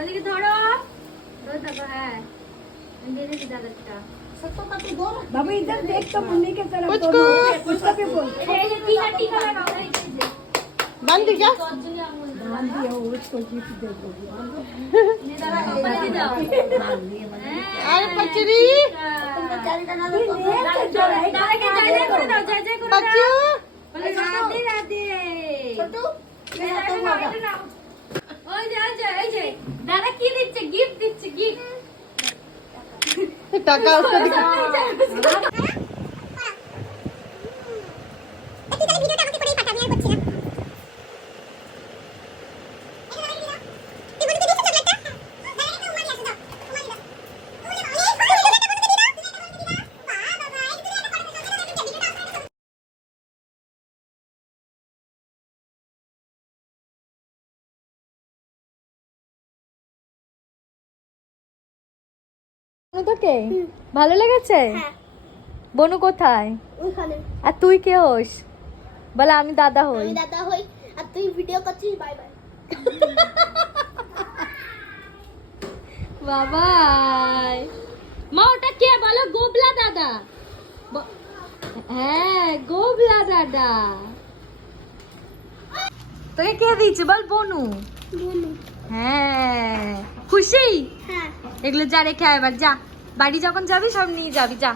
এদিকে ধরো ধরো দেখো। হ্যাঁ দিয়ে দিচ্ছি দাদাটা। बाबू इधर देख तो मम्मी के तरफ पुचकू। उसका भी बोल এই যে টিকা টিকা লাগাও এই যে बांधी क्या তর্জনী আঙুল দাও। हाँ जी वो उसको गिफ्ट दे दो নে দাদা কপালে দিয়ে দাও। अरे पचरी দাদাকে জয় জয় করে দাও, জয় জয় করে দাও। बच्चू বলে রাধে রাধে। ওই যে ওই যে ওই যে দাদা কি দিচ্ছে, গিফট দিচ্ছে, গিফট। टाका उसको दिखा তোকে ভালো লেগেছে? বনু কোথায়? ওইখানে আর তুই কে হোস? বলে আমি দাদা হই। আমি দাদা হই আর তুই ভিডিও করছিস। Bye bye. বাবাই। মা ওটা কে বলো? গোবলা দাদা। হ্যাঁ গোবলা দাদা। তোকে কে দিয়েছে বল? বনু। বনু। হ্যাঁ খুশি? হ্যাঁ। এগুলো যা রেখে আয়, এবার যা বাড়ি যখন যাবি সব নিয়ে যাবি, যা।